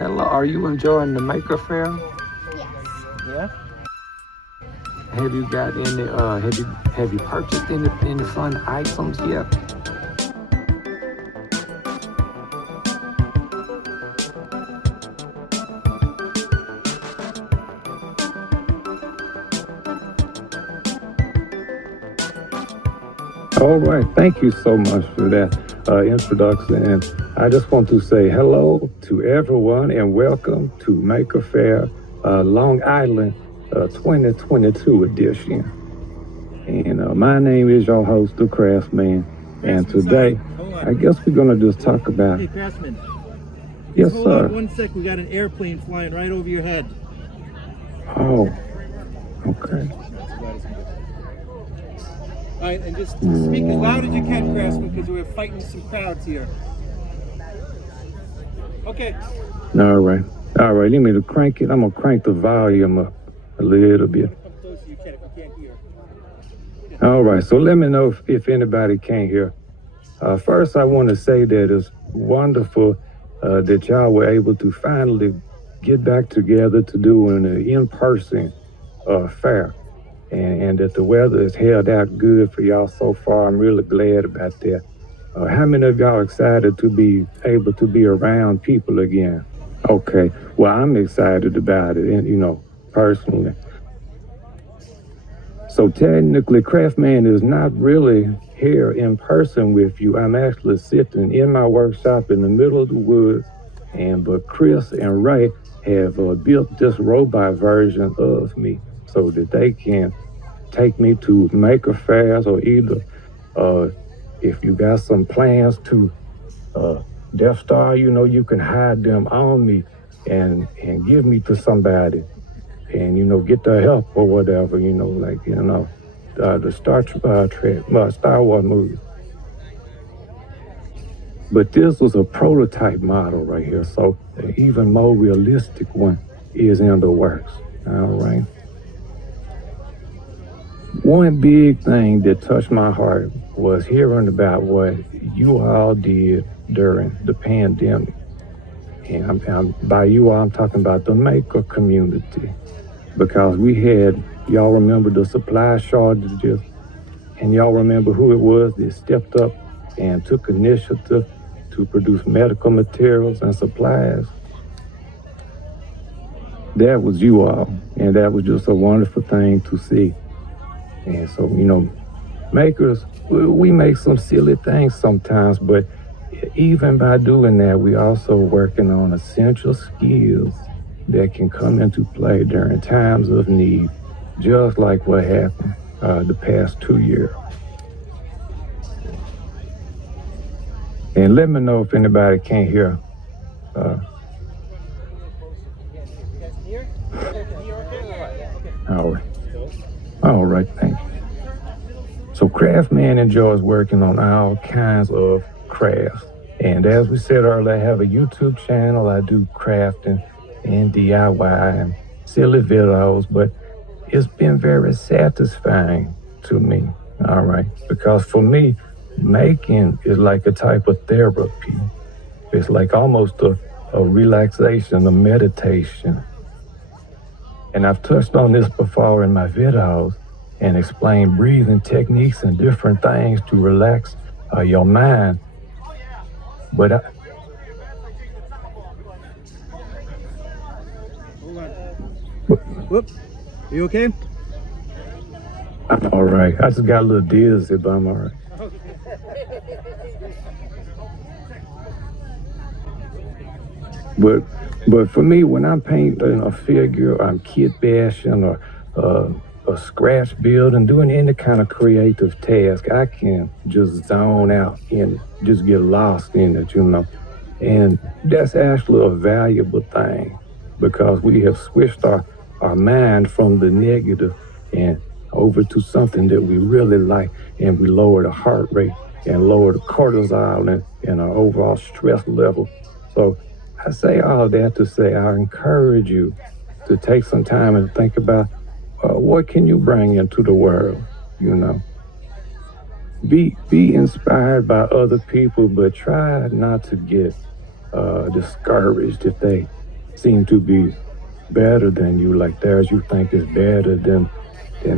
Hello, are you enjoying the Maker Fair? Yes. Yeah. Have you got any have you purchased any fun items yet? All right, thank you so much for that introduction. And I just want to say hello to everyone and welcome to MakerFaire Long Island 2022 edition. And my name is your host, the CrafsMan. And today, I guess we're going to just talk about... Hey, CrafsMan. Yes, Hold sir. on 1 sec. We got an airplane flying right over your head. Oh, okay. All right, and just speak as loud as you can, CrafsMan, because we're fighting some crowds here. Okay. All right. All right, let me to crank it. I'm going to crank the volume up a little bit. Come close so you can if you can't hear. All right, so let me know if anybody can't hear. First, I want to say that it's wonderful that y'all were able to finally get back together to do an in-person fair. And that the weather has held out good for y'all so far. I'm really glad about that. How many of y'all excited to be able to be around people again? Okay, well, I'm excited about it, and personally. So technically, CraftMan is not really here in person with you. I'm actually sitting in my workshop in the middle of the woods, but Chris and Ray have built this robot version of me so that they can take me to maker fairs, or either if you got some plans to Death Star, you can hide them on me and give me to somebody and get their help or whatever, the Star Wars movie. But this was a prototype model right here, so an even more realistic one is in the works. All right. One big thing that touched my heart was hearing about what you all did during the pandemic. And by you all, I'm talking about the maker community. Because we had, y'all remember the supply shortages, and y'all remember who it was that stepped up and took initiative to produce medical materials and supplies. That was you all, and that was just a wonderful thing to see. And so, makers, we make some silly things sometimes, but even by doing that, we also working on essential skills that can come into play during times of need, just like what happened the past 2 years. And let me know if anybody can't hear. All right, thank you. So CraftMan enjoys working on all kinds of crafts. And as we said earlier, I have a YouTube channel. I do crafting and DIY and silly videos, but it's been very satisfying to me, all right? Because for me, making is like a type of therapy. It's like almost a relaxation, a meditation. And I've touched on this before in my videos and explained breathing techniques and different things to relax your mind. But Hold on. Whoop. Are you okay? I'm all right. I just got a little dizzy, but I'm all right. But for me, when I'm painting a figure, I'm kit bashing or a scratch build and doing any kind of creative task, I can just zone out and just get lost in it, And that's actually a valuable thing because we have switched our mind from the negative and over to something that we really like, and we lower the heart rate and lower the cortisol and our overall stress level. So I say all that to say I encourage you to take some time and think about what can you bring into the world, Be inspired by other people, but try not to get discouraged if they seem to be better than you, like theirs you think is better than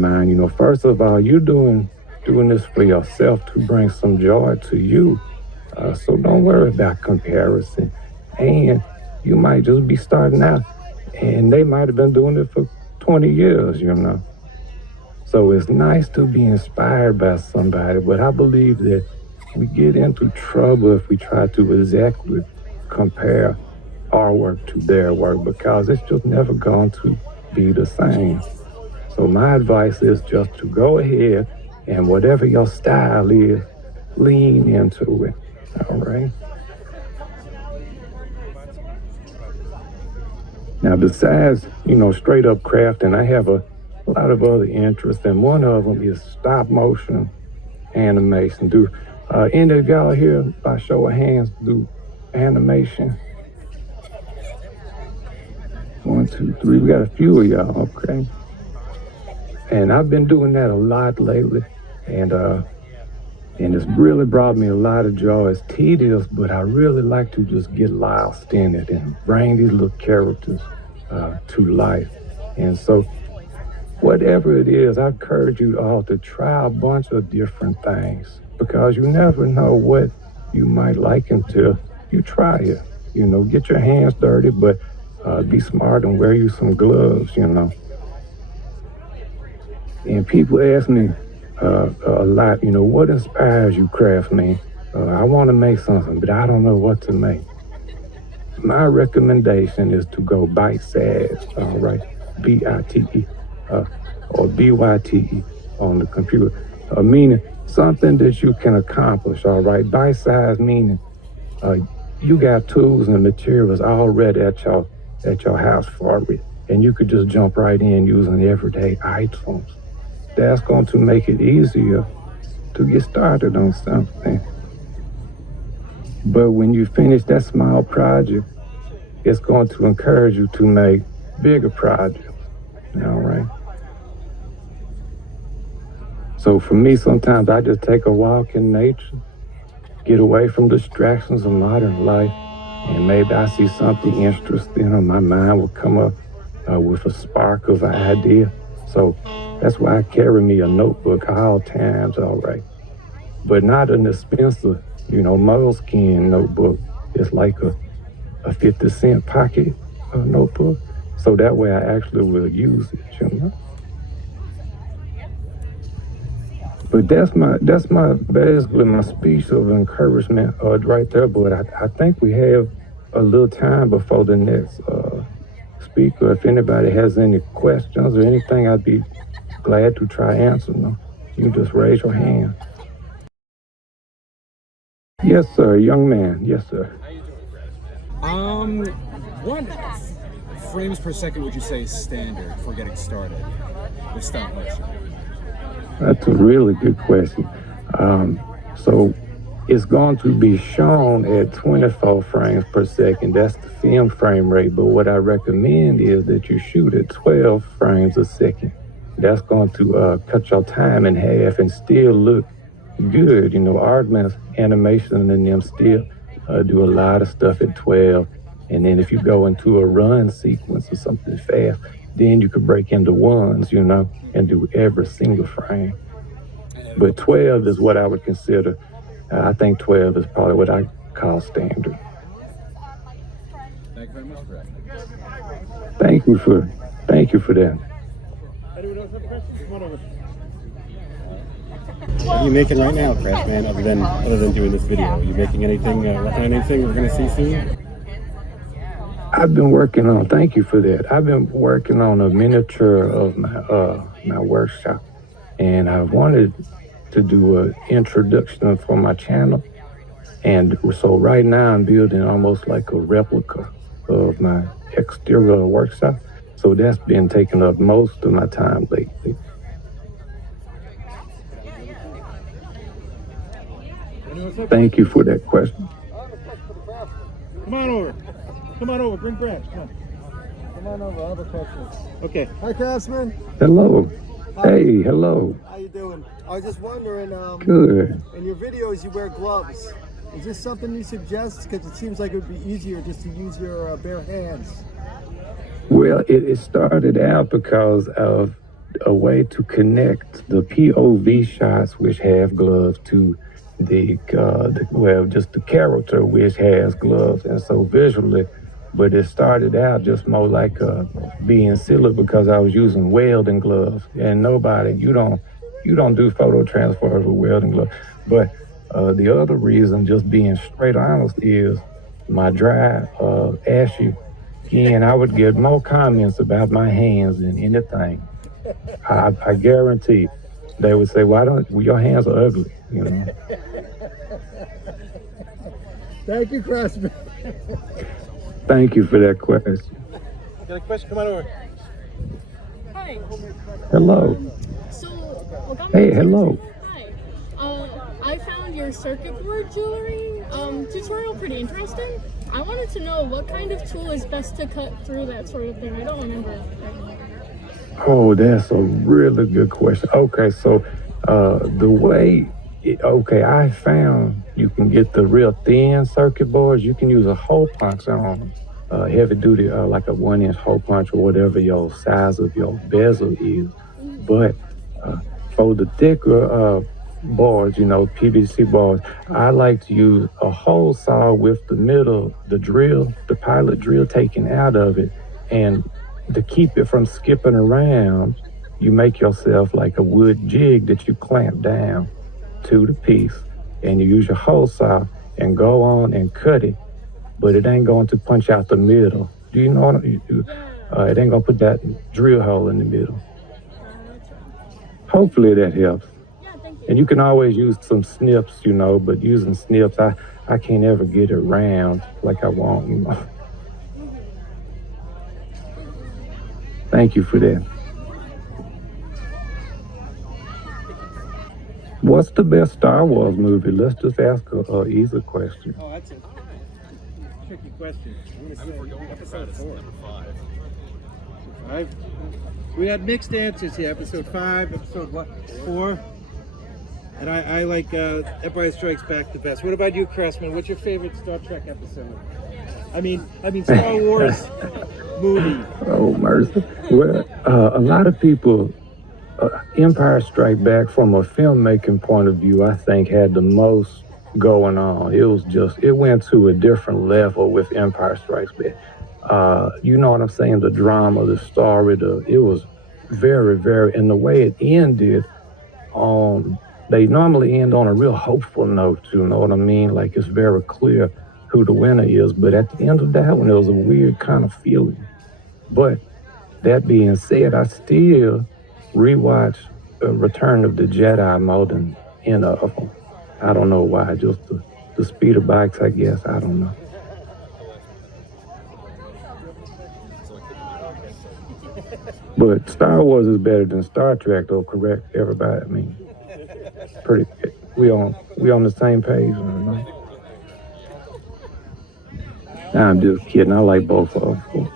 mine. You know, first of all, you're doing this for yourself to bring some joy to you. So don't worry about comparison. And you might just be starting out, and they might have been doing it for 20 years, you know. So it's nice to be inspired by somebody, but I believe that we get into trouble if we try to exactly compare our work to their work, because it's just never going to be the same. So my advice is just to go ahead and whatever your style is, lean into it. All right. Now, besides, you know, straight up crafting, I have a lot of other interests, and one of them is stop motion animation. Do any of y'all here, by show of hands, do animation? 1, 2, 3. We got a few of y'all, okay? And I've been doing that a lot lately, and it's really brought me a lot of joy. It's tedious, but I really like to just get lost in it and bring these little characters to life. And so whatever it is, I encourage you all to try a bunch of different things, because you never know what you might like until you try it. You know, get your hands dirty, but be smart and wear you some gloves, you know. And people ask me a lot, you know, what inspires you, CrafsMan? I want to make something, but I don't know what to make. My recommendation is to go bite-sized, all right? B-I-T-E, or B-Y-T-E on the computer, meaning something that you can accomplish, all right? Bite-sized meaning you got tools and materials already at your house for it, and you could just jump right in using everyday items. That's going to make it easier to get started on something. But when you finish that small project, it's going to encourage you to make bigger projects, all right? So for me, sometimes I just take a walk in nature, get away from distractions of modern life, and maybe I see something interesting, or my mind will come up with a spark of an idea. So that's why I carry me a notebook at all times, all right? But not an expensive, you know, moleskin notebook. It's like a 50-cent pocket notebook. So that way I actually will use it, you know? But that's my basically my speech of encouragement right there. But I think we have a little time before the next speaker. If anybody has any questions or anything, I'd be glad to try answering them. You just raise your hand. Yes, sir, young man. Yes, sir. What frames per second would you say is standard for getting started with stop motion? That's a really good question. So it's going to be shown at 24 frames per second. That's the film frame rate. But what I recommend is that you shoot at 12 frames a second. That's going to cut your time in half and still look good. You know, Aardman's animation and them still do a lot of stuff at 12. And then if you go into a run sequence or something fast, then you could break into ones, you know, and do every single frame. But 12 is what I would consider. I think 12 is probably what I call standard. Thank you very much for that. Thank you for that. Anyone else have questions? Come on over. What are you making right now, CrafsMan, other than doing this video? Are you making anything, working on anything we're going to see soon? I've been working on, thank you for that. I've been working on a miniature of my workshop, and I wanted to do an introduction for my channel. And so right now I'm building almost like a replica of my exterior workshop. So that's been taking up most of my time lately. Thank you for that question. Come on over. Come on over. Bring Brad. Come on over. I have a question. Okay. Hi, CrafsMan. Hello. Hey, hello. How you doing? I was just wondering. Good. In your videos, you wear gloves. Is this something you suggest? Because it seems like it would be easier just to use your bare hands. Well, it started out because of a way to connect the POV shots, which have gloves, to just the character, which has gloves. And so visually, but it started out just more like being silly because I was using welding gloves, and you don't do photo transfers with welding gloves. But the other reason, just being straight honest, is my dry, ashy skin. I would get more comments about my hands than anything. I guarantee. They would say, "Why don't well, your hands are ugly?" You know. Thank you, CrafsMan. Thank you for that question. Got a question? Come on over. Hi. Hello. So, what got me Hey, interested- hello. Hi. I found your circuit board jewelry tutorial pretty interesting. I wanted to know what kind of tool is best to cut through that sort of thing. I don't remember. Oh, that's a really good question. Okay, so I found you can get the real thin circuit boards. You can use a hole punch on heavy duty, like a 1-inch hole punch or whatever your size of your bezel is. But for the thicker boards, PVC boards, I like to use a hole saw with the pilot drill taken out of it. And to keep it from skipping around, you make yourself like a wood jig that you clamp down to the piece, and you use your hole saw and go on and cut it, but it ain't going to punch out the middle. Do you know what it ain't gonna put that drill hole in the middle. Hopefully that helps. Yeah, thank you. And you can always use some snips, but using snips, I can't ever get it round like I want. Thank you for that. What's the best Star Wars movie? Let's just ask a easy question. Oh, that's a tricky question. I'm going to say episode 4. Number 5. 5. We had mixed answers here. Episode 5, episode 4. And I like Empire Strikes Back the best. What about you, CrafsMan? What's your favorite Star Trek episode? I mean Star Wars movie. Oh, mercy. Well, a lot of people, Empire Strike Back, from a filmmaking point of view, I think had the most going on. It went to a different level with Empire Strikes Back. You know what I'm saying? The drama, the story, it was very, very, and the way it ended, they normally end on a real hopeful note, you know what I mean? Like, it's very clear who the winner is, but at the end of that one, it was a weird kind of feeling. But that being said, I still rewatch Return of the Jedi more than any of them. I don't know why, just the speeder bikes, I guess, I don't know. But Star Wars is better than Star Trek, though, correct? Everybody, I mean, we on the same page, right? I'm just kidding. I like both of them.